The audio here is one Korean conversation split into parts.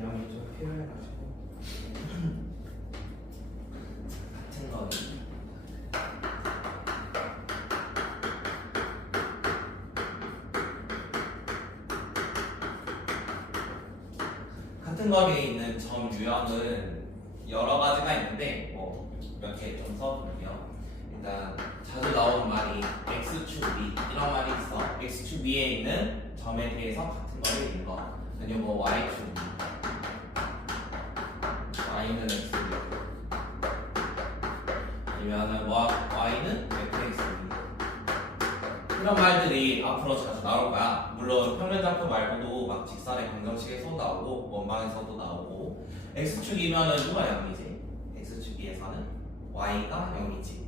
양이 좀 필요해가지고 같은 거리 같은 거리에 있는 점 유형은 여러 가지가 있는데 뭐 몇 개 좀 써볼게요. 일단 자주 나오는 말이 x축 위 이런 말이 있어. x축 위에 있는 점에 대해서 같은 거리에 있는 거. 아니면 뭐 y축 위 y는 x 위 아니면은 y는 fx 위 이런 말들이 앞으로 자주 나올 거야. 물론 평면좌표 말고도 막 직선의 방정식에서도 나오고 원방에서도 나오고 x축이면은 누가 0이지? x축 위에서는 y가 0이지.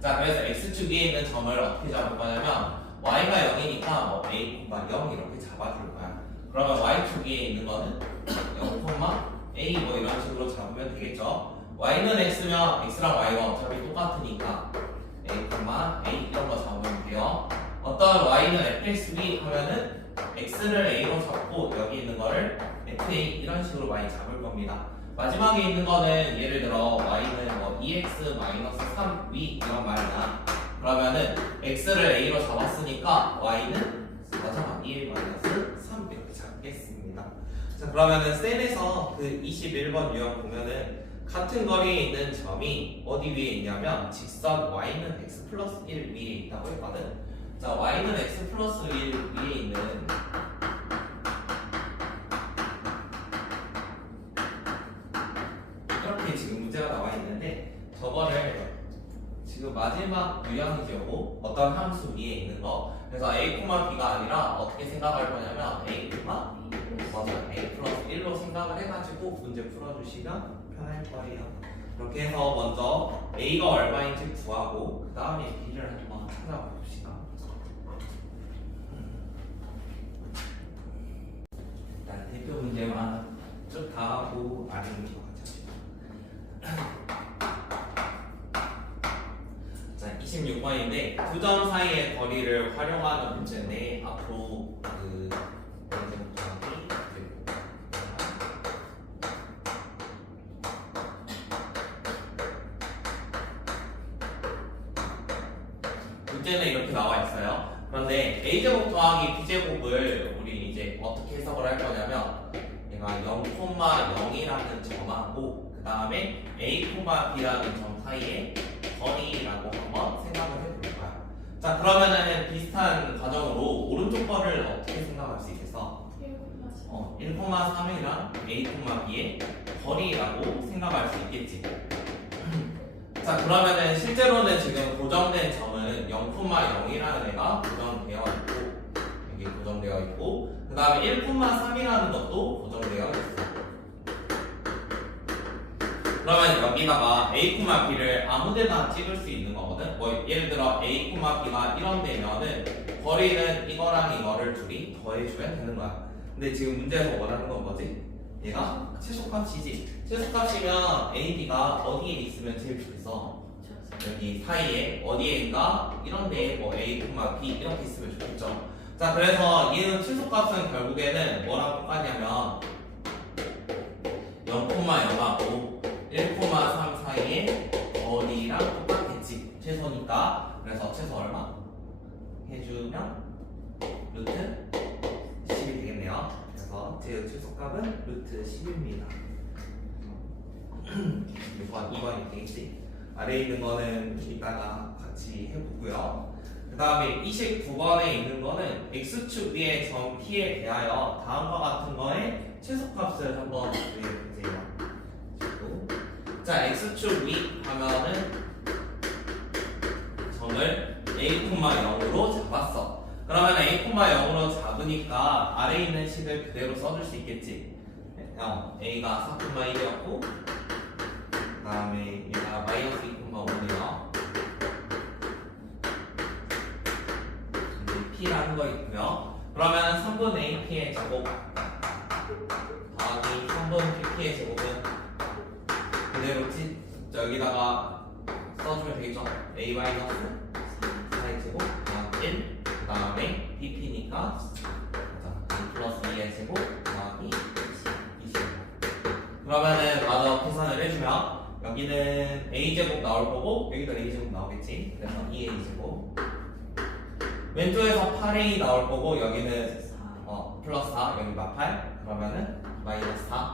자, 그래서 x축 위에 있는 점을 어떻게 잡을 거냐면 y가 0이니까 뭐 a, 0 이렇게 잡아줄 거야. 그러면 y축 위에 있는 거는 0, a 뭐 이런 식으로 잡으면 되겠죠. y는 x면 x랑 y가 어차피 똑같으니까 a, a 이런 거 잡으면 돼요. 어떤 y는 fxv 하면은 x를 a로 잡고 여기 있는 거를 fa 이런 식으로 많이 잡을 겁니다. 마지막에 있는 거는 예를 들어 y는 뭐 2x-3v 이런 말이야. 그러면은 x를 a로 잡았으니까 y는 1-3 이렇게 잡겠습니다. 자, 그러면은 셀에서 그 21번 유형 보면은 같은 거리에 있는 점이 어디 위에 있냐면 직선 y는 x 플러스 1 위에 있다고 했거든. 자, y는 x 플러스 1 위에 있는 이렇게 지금 문제가 나와 있는데 저거를 지금 마지막 유형이죠. 어떤 함수 위에 있는 거. 그래서 a, b가 아니라 어떻게 생각할 거냐면 a, a 플러스 1로 생각을 해가지고 문제 풀어주시면 편할 거예요. 이렇게 해서 먼저 a가 얼마인지 구하고 그 다음에 b를 한번 찾아봅시다. 일단 대표 문제만 쭉 다 하고 아는 거 자, 26번인데 두 점 사이의 거리를 활용하는 문제인데 앞으로 그 문제는 이렇게 나와 있어요. 그런데 a제곱 더하기 b제곱을 우리 이제 어떻게 해석을 할 거냐면 얘가 0,0이라는 점하고 그 다음에 a, b라는 점 사이에 거리라고 한번 생각을 해볼 거야. 자, 그러면은 비슷한 과정으로 오른쪽 거를 어떻게 생각할 수 있겠어? 1,3이랑 a, b의 거리라고 생각할 수 있겠지. 자, 그러면은 실제로는 지금 고정된 점은 0,0이라는 애가 고정되어 있고 여기 고정되어 있고 그 다음에 1,3이라는 것도 고정되어 있어. 그러면 여기다가 a, b를 아무데나 찍을 수 있는 거거든. 뭐 예를 들어 a, b가 이런 데면은 거리는 이거랑 이거를 둘이 더해주면 되는 거야. 근데 지금 문제에서 원하는 건 뭐지? 얘가 최소값이지. 최소값이면 a, b가 어디에 있으면 제일 좋겠어? 여기 사이에 어디에인가 이런 데에 뭐 a, b 이렇게 있으면 좋겠죠. 자, 그래서 얘는 최소값은 결국에는 뭐랑 똑같냐면 0,0하고 1,3 사이의 거리랑 똑같겠지. 최소니까. 그래서 최소 얼마? 해주면 루트 10이 되겠네요. 그래서 제 최소값은 루트 10입니다. 6번, 2번이 되겠지. 아래에 있는 거는 이따가 같이 해보고요. 그 다음에 29번에 있는 거는 x축 위의 점 p에 대하여 다음과 같은 거에 최소값을 한번 구해보세요. 자, x축 위 하면은 점을 a,0으로 잡았어. 그러면 a,0으로 잡으니까 아래에 있는 식을 그대로 써줄 수 있겠지. a가 4,1이었고 그 다음에 얘가 마이너스 2,5네요. p라는 거 있고요. 그러면 3분 ap의 제곱 더하기 3분 pp의 제곱은 그대로 여기다가 써주면 되겠죠. a 마이너스 4의 제곱 더하기 1 그 다음에 pp니까 2 플러스 2의 제곱 더하기 20 그러면은 마저 계산을 해주면 여기는 a제곱 나올 거고 여기도 a제곱 나오겠지. 그래서 2a제곱. 왼쪽에서 8a 나올 거고 여기는 플러스 4 여기가 8 그러면은 마이너스 4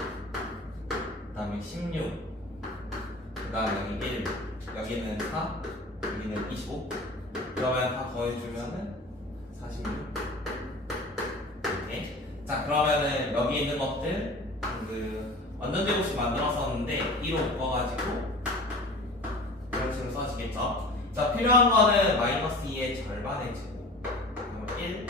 그 다음에 16 그 다음에 여기 1 여기는 4 여기는 25 그러면 다 더해주면은 46 이렇게. 자 그러면은 여기 있는 것들 그 완전 제곱식 만들었었는데 2로 묶어가지고 이런 식으로 써지겠죠. 자 필요한 거는 마이너스 2의 절반의 제곱 그러면 1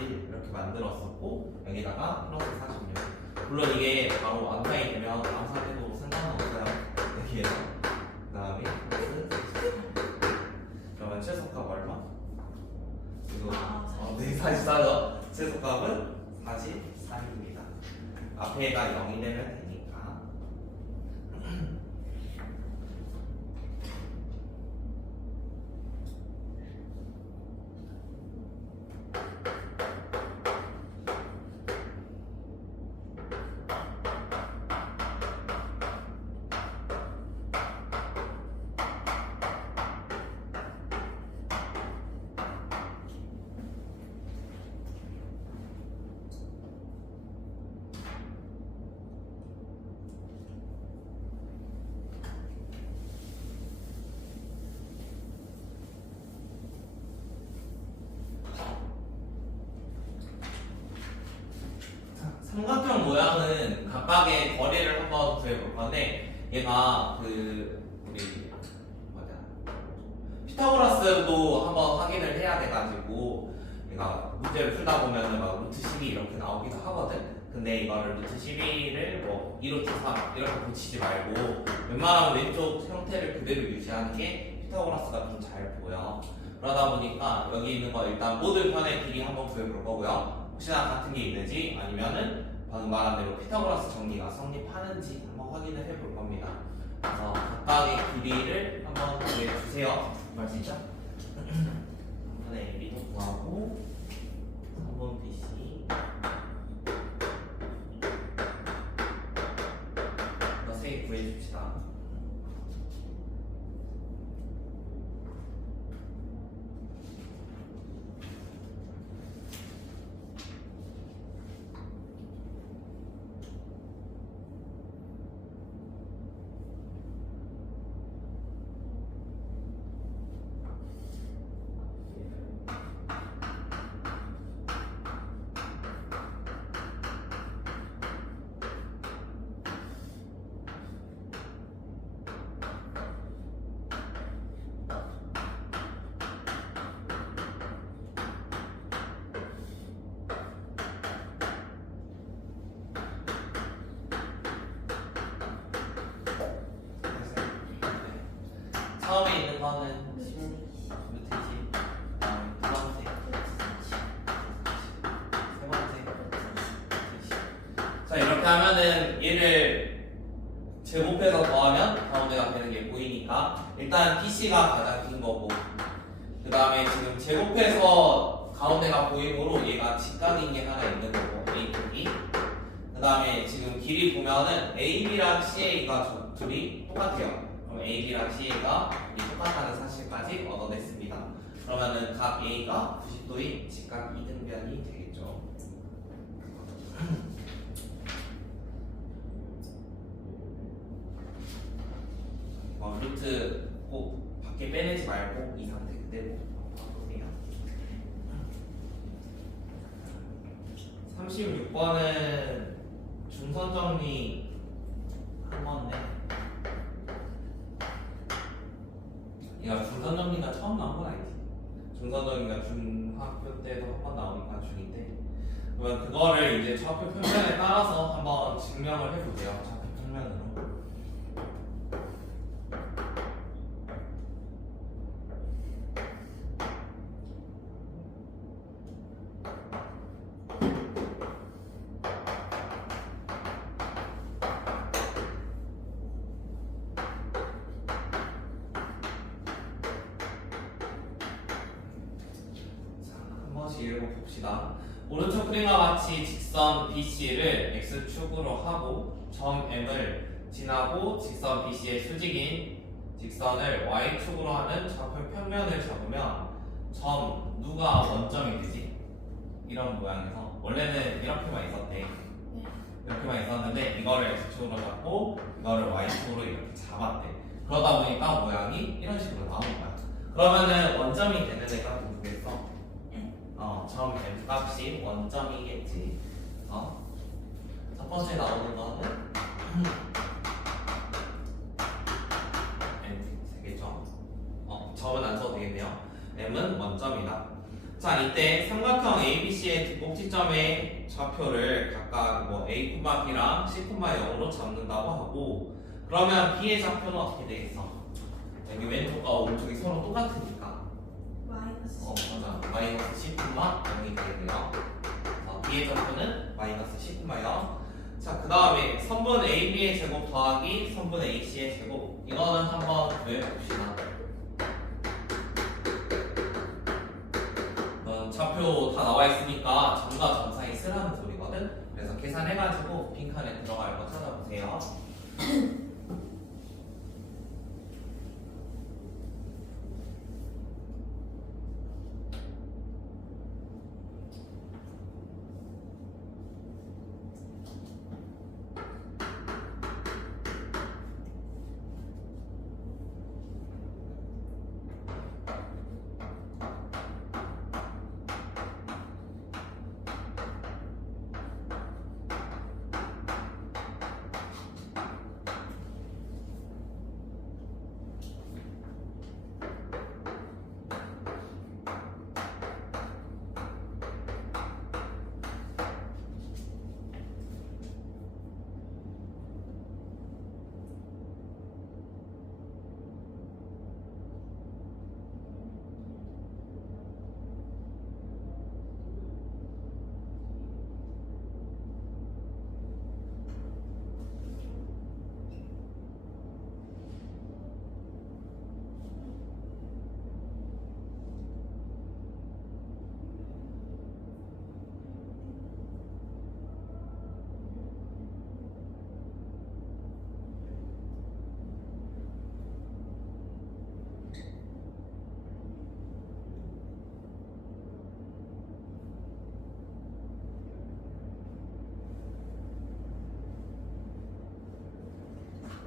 이렇게 만들었었고 여기다가 플러스 46 물론 이게 바로 암산이 되면 암산해도 상관은 없어요. 여기에서 그 다음에 플러스 44 그러면 최소값 얼마? 이거 네 44죠. 최소값은 44입니다. 앞에가 0이 되면 되니까. 삼각형 모양은 각각의 거리를 한번 구해볼 건데 얘가 그 우리 뭐냐 피타고라스도 한번 확인을 해야 돼가지고 얘가 문제를 풀다 보면은 막 루트 12 이렇게 나오기도 하거든. 근데 이거를 루트 12를 뭐 2루트 3 이렇게 붙이지 말고 웬만하면 왼쪽 형태를 그대로 유지하는 게 피타고라스가 좀 잘 보여. 그러다 보니까 여기 있는 거 일단 모든 편의 길이 한번 구해볼 거고요. 혹시나 같은 게 있는지 아니면은 방금 말한 대로 피타고라스 정리가 성립하는지 한번 확인을 해볼 겁니다. 그래서 각각의 길이를 한번 구해주세요. 할 수 있죠? 3분의 AB도 구하고 3번 BC 이거 3개 구해줍시다. 처음에 있는 거는 루트 20, 다음에 두 번째, 세 번째, 20. 자 이렇게 하면은 얘를 제곱해서 더하면 가운데가 되는 게 보이니까 일단 PC가 가장 긴 거고 그 다음에 지금 제곱해서 가운데가 보이므로 얘가 직각인 게 하나 있는 거고 A 크기 그 다음에 지금 길이 보면은 AB랑 CA가 둘이 똑같아요. 그럼 AB랑 CA가 똑같다는 사실까지 얻어냈습니다. 그러면은 각 A가 90도의 직각 이등변이 되겠죠. 루트 꼭 밖에 빼내지 말고 이 상태 그대로 바꾸세요. 36번은 중선 정리 한 건데 얘가 중선 정리가 처음 나온 건 아니지. 중선 정리가 중학교 때도 한 번 나오니까 중인데 그러면 그거를 이제 좌표 평면에 따라서 한번 증명을 해보세요. 좌표 평면으로. 읽어봅시다. 오른쪽 그림과 같이 직선 BC를 x축으로 하고 점 M을 지나고 직선 BC의 수직인 직선을 y축으로 하는 좌표 평면을 잡으면 점 누가 원점이 되지? 이런 모양에서 원래는 이렇게만 있었대. 이렇게만 있었는데 이거를 x축으로 잡고 이거를 y축으로 이렇게 잡았대. 그러다 보니까 모양이 이런 식으로 나오는 거야. 그러면은 원점이 되는 애가 누구겠어? 점 M 값이 원점이겠지. 첫 번째 나오는 거는 M 세 개죠. 점은 안 써도 되겠네요. M은 원점이다. 자, 이때 삼각형 ABC의 뒷꼭지점의 좌표를 각각 뭐 A, B랑 C, 0으로 잡는다고 하고, 그러면 B의 좌표는 어떻게 되겠어? 여기 왼쪽과 오른쪽이 서로 똑같으니까 맞아. 마이너스 10분만 0이 되겠네요. B의 좌표는 마이너스 10분만 0. 자, 그 다음에 선분 AB의 제곱 더하기 선분 AC의 제곱. 이거는 한번 구해봅시다. 좌표 다 나와 있으니까 점과 점 사이 쓰라는 소리거든. 그래서 계산해가지고 빈칸에 들어갈 거 찾아보세요.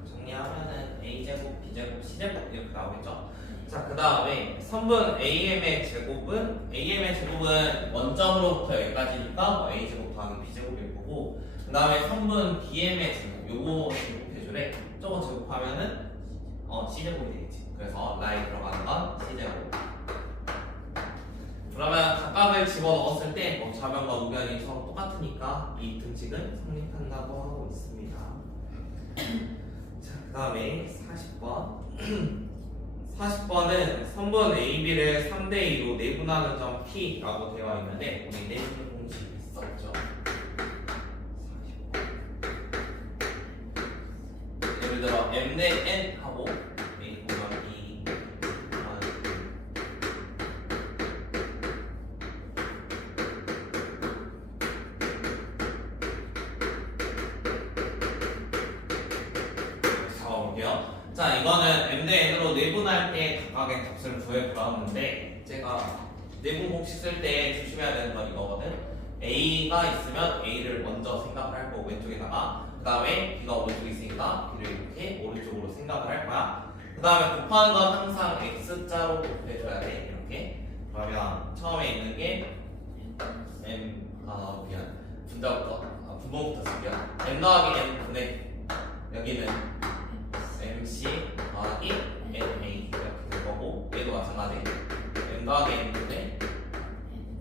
정리하면은 A제곱, B제곱, C제곱 이렇게 나오겠죠? 자, 그 다음에 선분 AM의 제곱은 원점으로부터 여기까지니까 뭐 A제곱 더하기 B제곱일 거고, 그 다음에 선분 BM의 제곱, 요거 제곱해주래. 저거 제곱하면은 C제곱이 되겠지. 그래서 라인 들어가는 건 C제곱. 그러면 각각을 집어넣었을 때 좌변과 우변이 서로 똑같으니까 이 등식은 성립한다고 하고 있습니다. 자, 그 다음에 40번 40번은 선분 AB를 3대2로 내분하는 점 P라고 되어 있는데 우리 내분 공식이 있었죠. 40번 예를 들어 M 대 N 하고 A 공간 B 적어볼게요. 자, 이거는 M 대 N으로 내분할 때 각각의 값을 구해보라는데 제가 내분 공식 쓸 때 조심해야 되는 건 이거거든. A가 있으면 A를 먼저 생각을 할 거고 왼쪽에다가, 그 다음에 B가 오른쪽에 있으니까 B를 이렇게 오른쪽으로 생각을 할 거야. 그 다음에 곱하는 건 항상 X자로 곱해줘야 돼. 이렇게. 그러면 처음에 있는 게 분모부터 쓸게요. M 더하기 N 분의 여기는 MC 더하기 NA 이렇게 될 거고, 얘도 마찬가지. M 더하기 N분의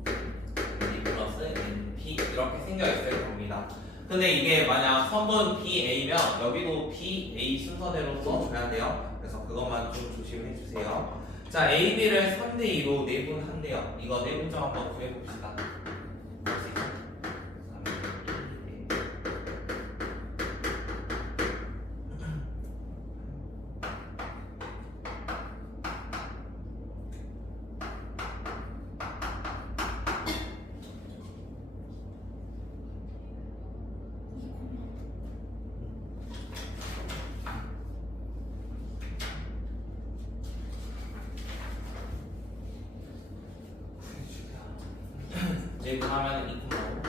N 플러스 NP 이렇게 생겨 있을 겁니다. 근데 이게 만약 선분 BA면 여기도 BA 순서대로 써줘야 돼요. 그래서 그것만 좀 조심해 주세요. 자, AB를 3대2로 내분한대요. 이거 내분점 한번 구해봅시다. 내분하면 2,5.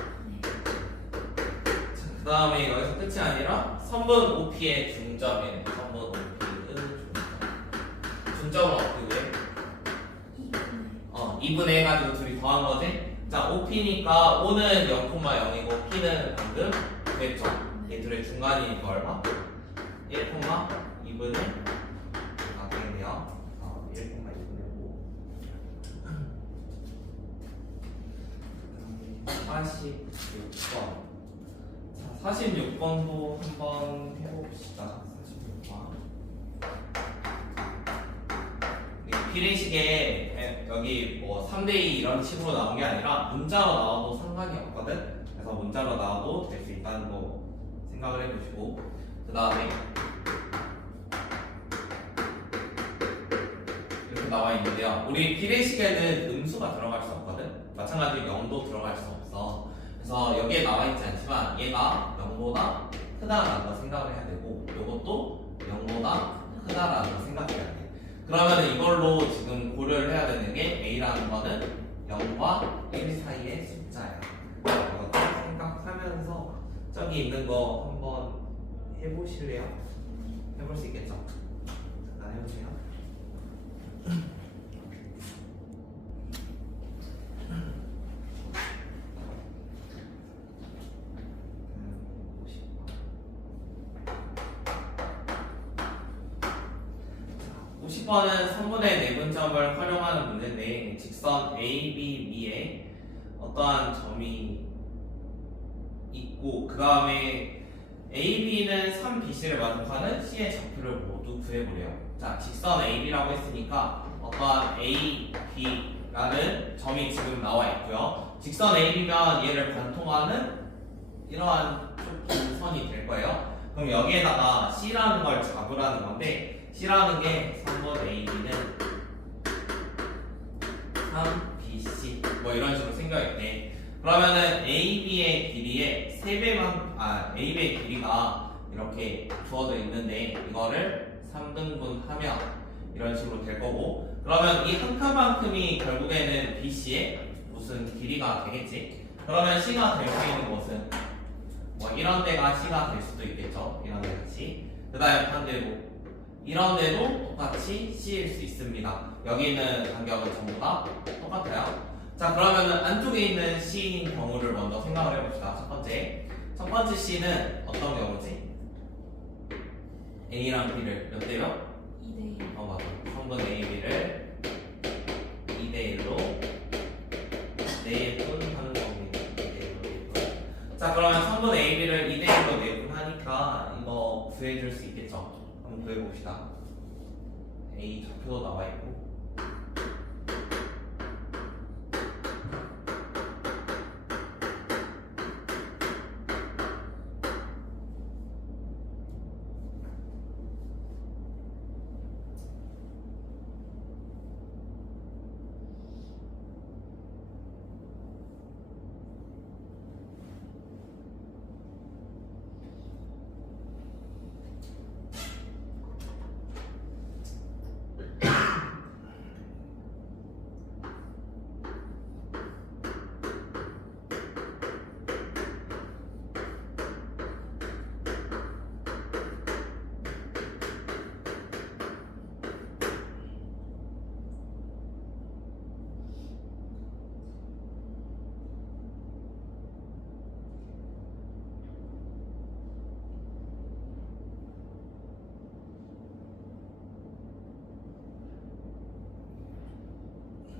그 다음에 여기서 끝이 아니라 선분 OP의 중점이에요. 선분 OP의 중점은 어떻게 돼? 2분의 해가지고 둘이 더한 거지? 자, OP니까 O는 0,0이고 P는 방금 됐죠? 이 둘의 중간이니까 얼마? 1,2분의 되겠네요. 1,2분의 5. 46번. 자, 46번도 한번 해봅시다. 46번. 비례식에 여기 뭐 3대2 이런 식으로 나온 게 아니라 문자로 나와도 상관이 없거든. 그래서 문자로 나와도 될 수 있다는 거 생각을 해보시고, 그 다음에 이렇게 나와 있는데요. 우리 비례식에는 음수가 들어갈 수 없거든. 마찬가지로 0도 들어갈 수 없어. 그래서 여기에 나와 있지 않지만 얘가 0보다 크다라는 거 생각을 해야 되고, 이것도 0보다 크다라는 거 생각해야 돼. 그러면 이걸로 지금 고려를 해야 되는 게 A라는 거는 0과 1 사이의 숫자야. 이것도 생각하면서 저기 있는 거 한번 해보실래요? 해볼 수 있겠죠? 잠깐 해보세요. 는 3분의 내분점을 활용하는 문제인데, 직선 ABB에 어떠한 점이 있고, 그 다음에 AB는 3BC를 마주하는 C의 좌표를 모두 구해보래요. 자, 직선 AB라고 했으니까 어떠한 AB라는 점이 지금 나와 있고요. 직선 AB면 얘를 관통하는 이러한 좁은 선이 될 거예요. 그럼 여기에다가 C라는 걸 잡으라는 건데, C라는 게 3번 AB는 3BC 뭐 이런 식으로 생겨있대. 그러면은 AB의 길이의 3배만, AB의 길이가 이렇게 주어져 있는데, 이거를 3등분하면 이런 식으로 될 거고, 그러면 이 한 칸만큼이 결국에는 BC의 무슨 길이가 되겠지? 그러면 C가 될 수 있는 곳은 뭐 이런 데가 C가 될 수도 있겠죠? 이런 데가 C. 그 다음에 반대로 이런 데도 똑같이 C일 수 있습니다. 여기 있는 간격은 전부 다 똑같아요. 자, 그러면은 안쪽에 있는 C인 경우를 먼저 생각을 해봅시다. 첫 번째 C는 어떤 경우지? A랑 B를 몇 대 몇? 2대1. 맞아. 3분 AB를 2대1로 내분하는 겁니다. 2대1로. 자, 그러면 3분 AB를 2대1로 내분하니까 이거 구해줄 수 있겠죠? 한번 구해봅시다. A 좌표도 나와있고,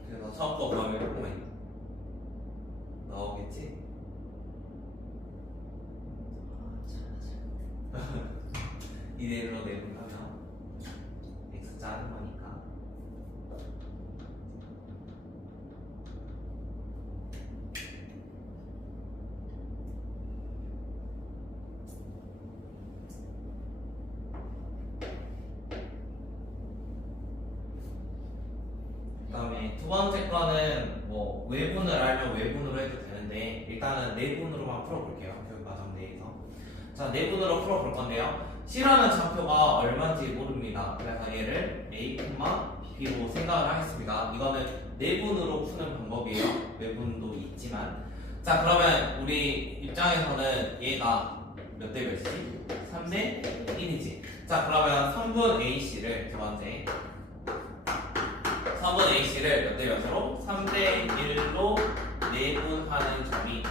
그래서 처음 거 그러면 조금만 나오겠지? 이대로 내분하면 x 자른 거니까. 그다음에 두 번째 거는 뭐 외분을 알면 외분으로 해도 되는데, 일단은 내분으로만 풀어볼게요. 교육 과정 내에서. 자, 내분으로 풀어볼 건데요. C라는 좌표가 얼마인지 모릅니다. 그래서 얘를 A, B로 생각을 하겠습니다. 이거는 내분으로 푸는 방법이에요. 외분도 있지만. 자, 그러면 우리 입장에서는 얘가 몇 대 몇이지? 3대 1이지. 자, 그러면 3분 AC를 두 번째 3분 AC를 몇 대 몇으로? 3대 1로 내분하는 점이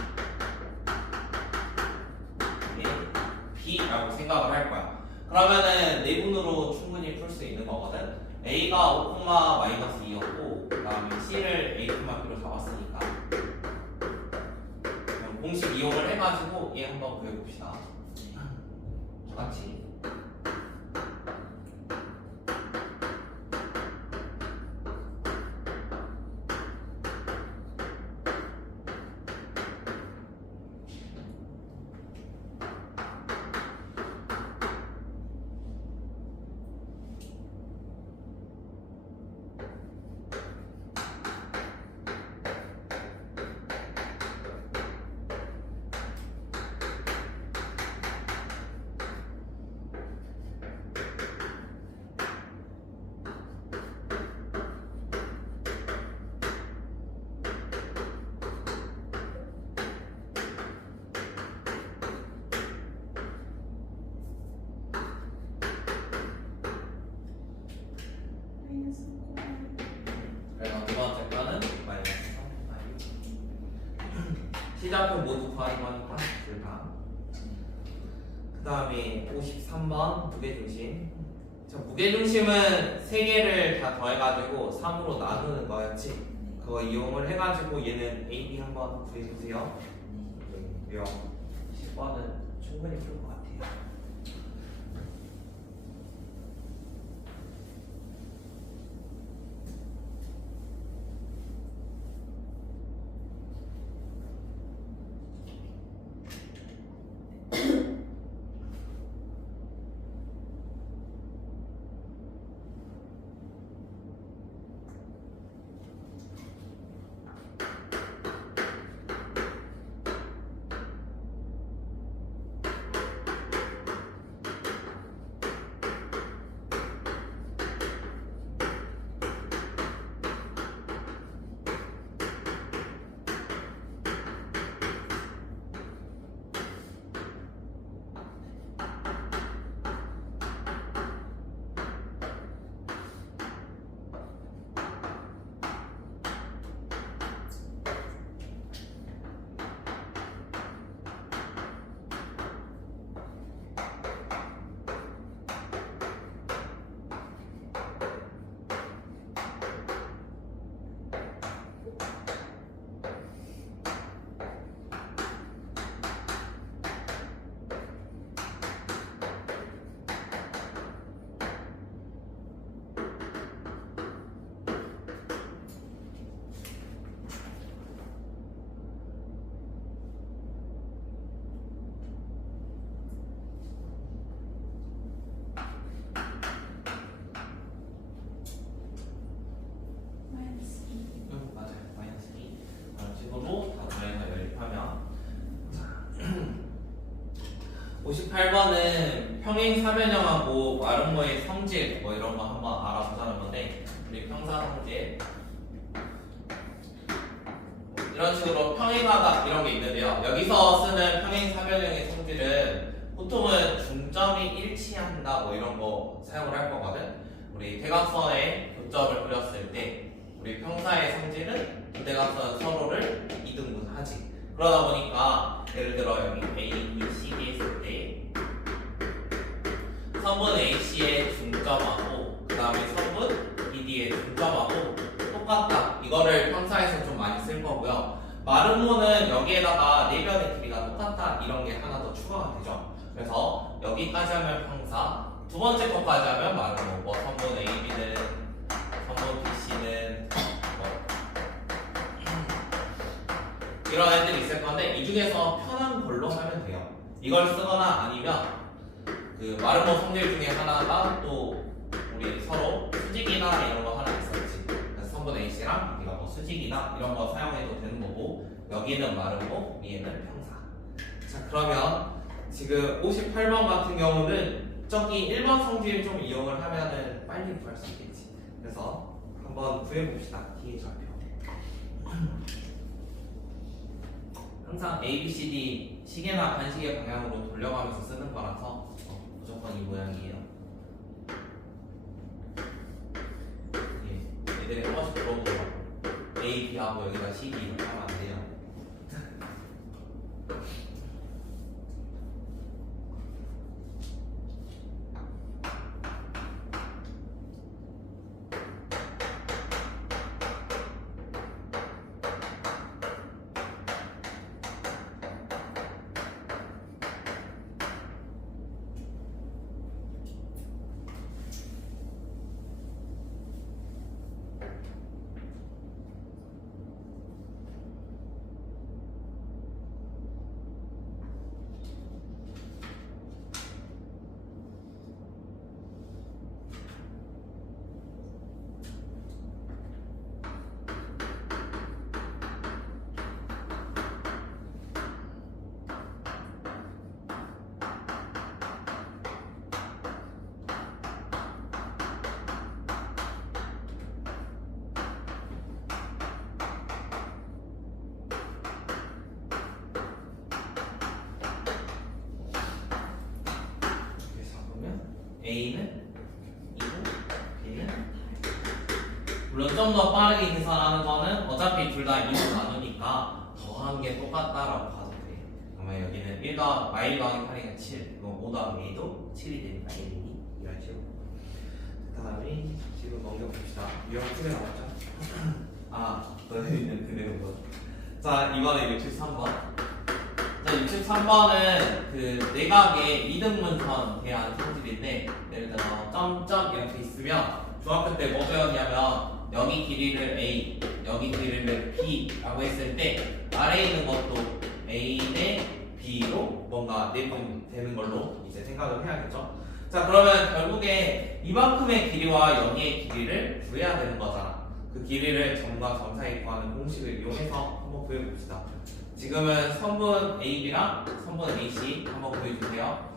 B라고 생각을 할 거야. 그러면은 내분으로 충분히 풀 수 있는 거거든. A가 5, 마이너스 2였고 그 다음에 C를 A, B로 잡았으니까 그럼 공식 이용을 해가지고 얘 한번 구해봅시다. 똑같이 그래서 두 번째 거는 마이너스 3. 시작은 모두 구하기로 하니까 둘다. 그 다음에 53번 무게중심. 자, 무게중심은 3개를 다 더해가지고 3으로 나누는 거였지. 그거 이용을 해가지고 얘는 A, B 한번 구해주세요. 요 10번은 충분히 풀 것 같아요. 맞아요. 마이너스 2. 그런 식으로 다 더해서 연립하면 58번은 평행사변형하고 마름모의 성질 뭐 이런 거 한번 알아보자는 건데 우리 평사 성질 이런 식으로 평행하다 이런 게 있는데요. 여기서 쓰는 평행사변형의 성질은 보통은 중점이 일치한다 뭐 이런 거 사용을 할 거거든. 우리 대각선에 교점을 그렸을 때 우리 평사의 성질은 두 대각선 서로를 이등분하지. 그러다 보니까 예를 들어 여기 A, B, C, D 했을 때 선분 AC의 중점하고 그 다음에 선분 BD의 중점하고 똑같다. 이거를 평사에서 좀 많이 쓸 거고요. 마름모는 여기에다가 내변의 길이가 똑같다. 이런 게 하나 더 추가가 되죠. 그래서 여기까지 하면 평사, 두 번째 것까지 하면 마름모. 뭐 선분 AB는 선분 BC는 이런 애들이 있을 건데 이 중에서 편한 걸로 하면 돼요. 이걸 쓰거나 아니면 그 마름모 성질 중에 하나가 또 우리 서로 수직이나 이런 거 하나 있었지. 그래서 선분 A씨랑 우리가 뭐 수직이나 이런 거 사용해도 되는 거고 여기는 마름모, 위에는 평사. 자, 그러면 지금 58번 같은 경우는 저기 1번 성질 좀 이용을 하면은 빨리 구할 수 있겠지. 그래서 한번 구해봅시다. 뒤에 좌표. 항상 A, B, C, D 시계나 반시계 방향으로 돌려가면서 쓰는 거라서 무조건 이 모양이에요. 예, 애들이 한 번씩 물어보더라고. A, B 하고 여기다 C, D 이렇게 하면 안 돼요. A는 2고 B는 물론 좀 더 빠르게 계산하는 거는 어차피 둘 다 2로 나누니까 더한 게 똑같다라고 봐도 돼. 그러면 여기는 1 y 더하기 8이니까 7 그럼 5 더하기 A도 7이 되니까 1이니 이런 식으로. 그 다음에 지금 넘겨봅시다. 유형 크게 나왔죠? 아 너희는 그대로 뭐. 자 이번에 63번. 자, 63번은 그 내각의 이등분선 대한 성질인데 예를 들어 점점 이렇게 있으면 중학교 때 뭐 배웠냐면 여기 길이를 A, 여기 길이를 B라고 했을 때 아래에 있는 것도 A 대 B로 뭔가 내분 되는 걸로 이제 생각을 해야겠죠. 자 그러면 결국에 이만큼의 길이와 여기의 길이를 구해야 되는 거잖아. 그 길이를 점과 점 사이 구하는 공식을 이용해서 한번 구해봅시다. 지금은 선분 AB랑 선분 AC 한번 보여주세요.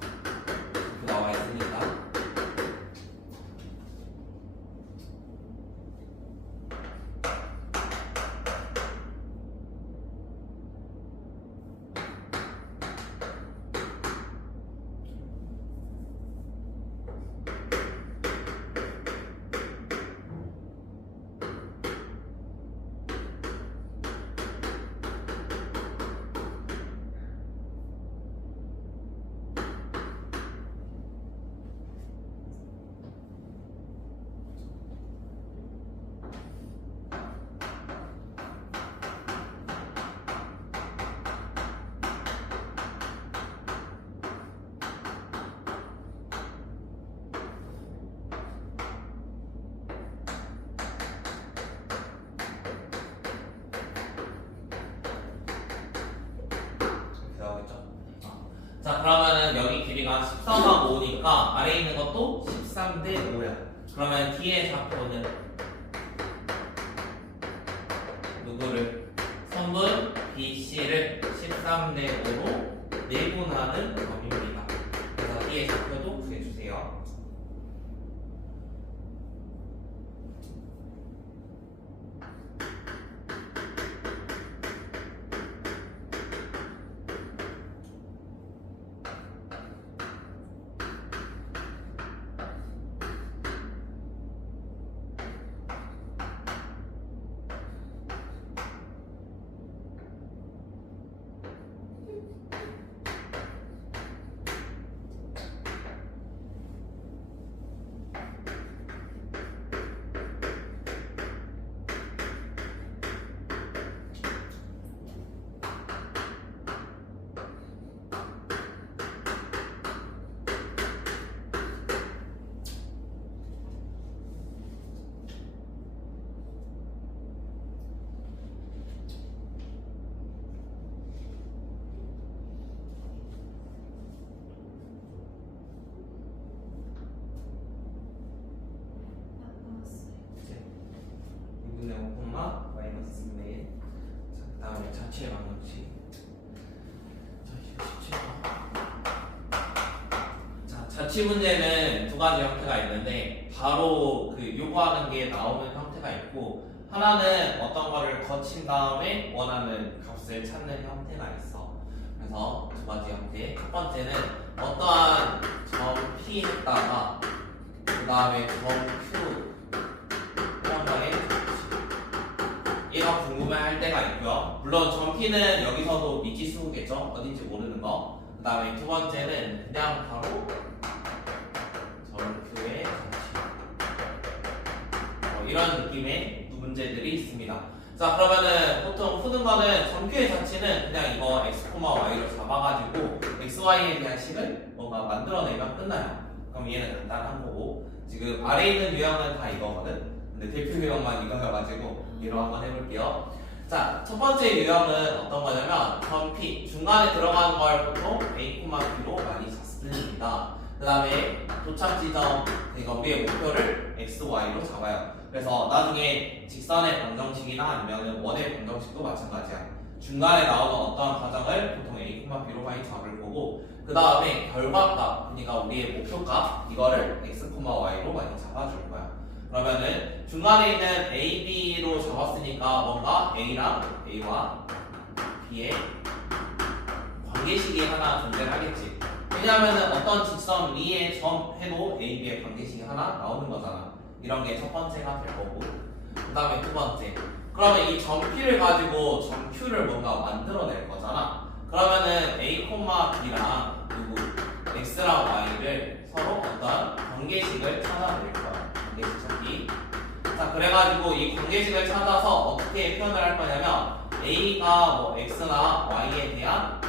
이렇게 나와 있습니다. 자 그러면은 여기 길이가 14가 5니까 아래에 있는 것도 13대 5야. 그러면 뒤에 좌표는 누구를? 선분 BC를 13대 5로 내분하는 점입니다. 그래서 뒤에 좌표도 구해주세요. 마이너스 3분의 1. 그 다음에 자체의 방정식. 자, 자취 문제는 두 가지 형태가 있는데 바로 그 요구하는 게 나오는 형태가 있고 하나는 어떤 거를 거친 다음에 원하는 값을 찾는 형태가 있어. 그래서 두 가지 형태. 첫 번째는 어떠한 점 P 했다가 그 다음에 점 Q 한번에 얘가 궁금해할 때가 있고요. 물론 점 P는 여기서도 미지수겠죠. 어딘지 모르는 거. 그 다음에 두 번째는 그냥 바로 점 Q의 가치. 이런 느낌의 문제들이 있습니다. 자, 그러면은 보통 푸는 거는 점 Q의 자체는 그냥 이거 x, y로 잡아가지고 xy에 대한 식을 뭔가 만들어내면 끝나요. 그럼 얘는 간단한 거고, 지금 아래에 있는 유형은 다 이거거든. 근데 대표 유형만 이거여가지고 얘로 한번 해볼게요. 자, 첫 번째 유형은 어떤 거냐면 점 P 중간에 들어가는 걸 보통 a, b로 많이 씁니다. 그 다음에 도착 지점, 그러니까 우리의 목표를 x, y로 잡아요. 그래서 나중에 직선의 방정식이나 아니면 원의 방정식도 마찬가지야. 중간에 나오는 어떠한 과정을 보통 a, b로 많이 잡을 거고, 그 다음에 결과값, 그러니까 우리의 목표값 이거를 x, y로 많이 잡아줄 거야. 그러면은 중간에 있는 a, b로 잡았으니까 뭔가 a랑 a와 b의 관계식이 하나 존재하겠지. 왜냐하면 어떤 직선 위에 점 해도 a, b의 관계식이 하나 나오는 거잖아. 이런 게 첫 번째가 될 거고, 그 다음에 두 번째. 그러면 이 점 P를 가지고 점 Q를 뭔가 만들어낼 거잖아. 그러면은 A, B랑 그리고 X랑 Y를 서로 어떤 관계식을 찾아낼 거야. 관계식 찾기. 자, 그래가지고 이 관계식을 찾아서 어떻게 표현을 할 거냐면 A가 뭐 X나 Y에 대한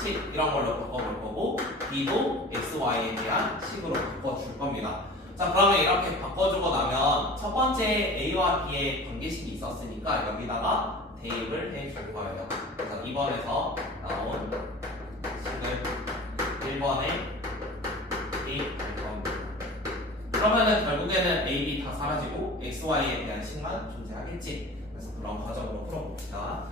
식 이런 걸로 바꿔볼 거고, B도 X, Y에 대한 식으로 바꿔줄 겁니다. 자, 그러면 이렇게 바꿔주고 나면 첫 번째 A와 B의 관계식이 있었으니까 여기다가 대입을 해줄 거예요. 그래서 2번에서 나온 식을 1번에 대입할 겁니다. 그러면은 결국에는 A, B 다 사라지고 X, Y에 대한 식만 존재하겠지. 그래서 그런 과정으로 풀어봅시다.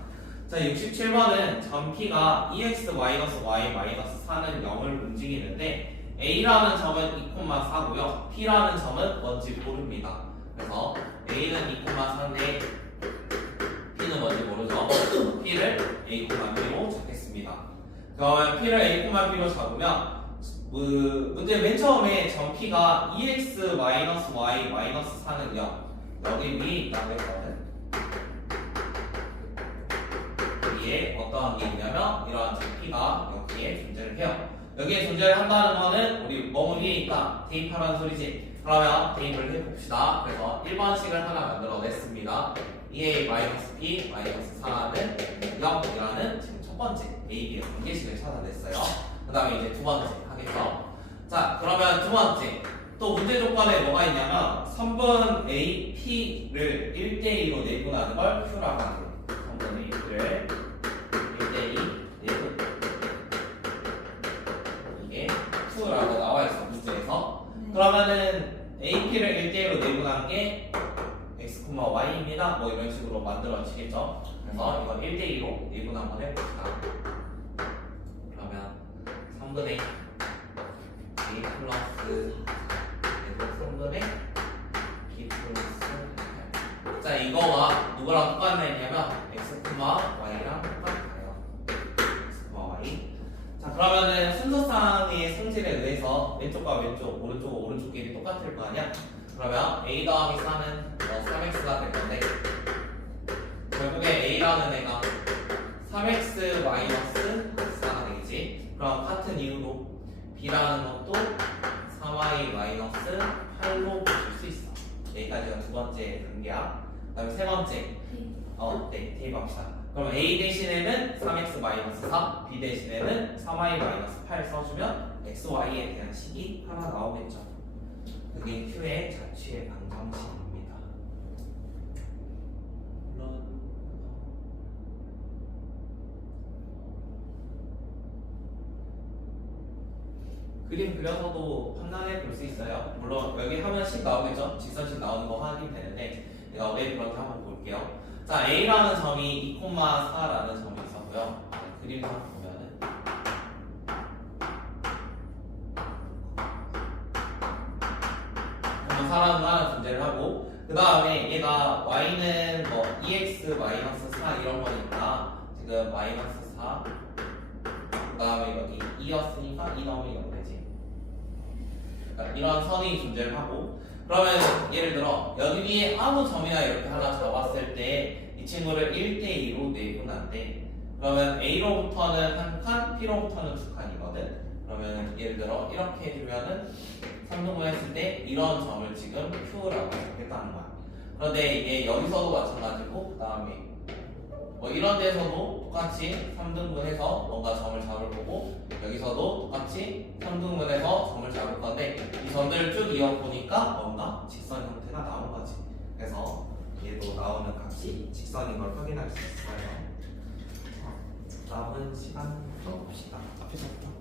자, 67번은 점 P가 2x-y-4는 0을 움직이는데 A라는 점은 2,4고요. P라는 점은 뭔지 모릅니다. 그래서 A는 2,4인데 P는 뭔지 모르죠. P를 A,B로 잡겠습니다. 그러면 P를 A,B로 잡으면 문제 맨 처음에 점 P가 2x-y-4는 0 여기 위에 있다고 했거든. 여기에 어떠한 게 있냐면 이러한 점 P가 여기에 존재를 해요. 여기에 존재를 한다는 거는 우리 뭐뭐 위에 있다 대입하라는 소리지. 그러면 대입을 해봅시다. 그래서 1번식을 하나 만들어냈습니다. 2a-p 마이너스 4는 0이라는 지금 첫 번째 a, b의 관계식을 찾아냈어요. 그 다음에 이제 두 번째 하겠죠. 자, 그러면 두 번째 또 문제 조건에 뭐가 있냐면 3분 a, p를 1대2로 내분하는 걸 q라고 하는 3분 a를 1대2 라고 나와있어 문제에서. 그러면은 AP를 1대1로 내분한 게 X, Y입니다. 뭐 이런 식으로 만들어지겠죠. 그래서 이건 1대2로 내분 한번 해봅시다. 그러면 3분의 A 플러스 3분의 B 플러스 8. 자, 이거와 누구랑 똑같나 했냐면 X, Y랑 똑같아요. X, Y. 자, 그러면은 순서상의 성질에 의해서 왼쪽과 왼쪽, 오른쪽과 오른쪽끼리 똑같을 거 아니야? 그러면 A 더하기 4는 3x가 될 건데 결국에 A라는 애가 3x 마이너스 4가 되겠지. 그럼 같은 이유로 B라는 것도 3y 마이너스 8로 보실 수 있어. 여기까지가 두 번째 단계야. 그 다음에 세 번째 네, 대입합시다. 그럼 A 대신에는 3x-4, B 대신에는 3y-8 써주면 x, y에 대한 식이 하나 나오겠죠. 그게 Q의 자취의 방정식입니다. 물론 그림 그려서도 판단해 볼 수 있어요. 물론 여기 하면 식 나오겠죠. 직선식 나오는 거 확인되는데 내가 왜 그런지 한번 볼게요. 자, A라는 점이 2,4라는 점이 있었고요. 그림상 보면은 4라는 하나 존재를 하고, 그 다음에 얘가 y는 뭐 2x-4 이런 거니까 지금 -4 그 다음에 여기 2였으니까 2 넣으면 0 되지. 그러니까 이런 선이 존재를 하고 그러면 예를 들어 여기 위에 아무 점이나 이렇게 하나 잡았을 때 이 친구를 1대2로 내분한대. 그러면 A로부터는 한 칸, P로부터는 두 칸이거든. 그러면 예를 들어 이렇게 해주면은 3등분 했을 때 이런 점을 지금 Q라고 했다는 거야. 그런데 이게 여기서도 마찬가지고 그 다음에 뭐 이런 데서도 똑같이 3등분해서 뭔가 점을 잡을 거고 여기서도 똑같이 3등분해서 점을 잡을 건데 이 점들을 쭉 이어보니까 뭔가 직선 형태가 나온 거지. 그래서 얘도 나오는 값이 직선인 걸 확인할 수 있어요. 다음은 시간 또 봅시다. 앞에서부터.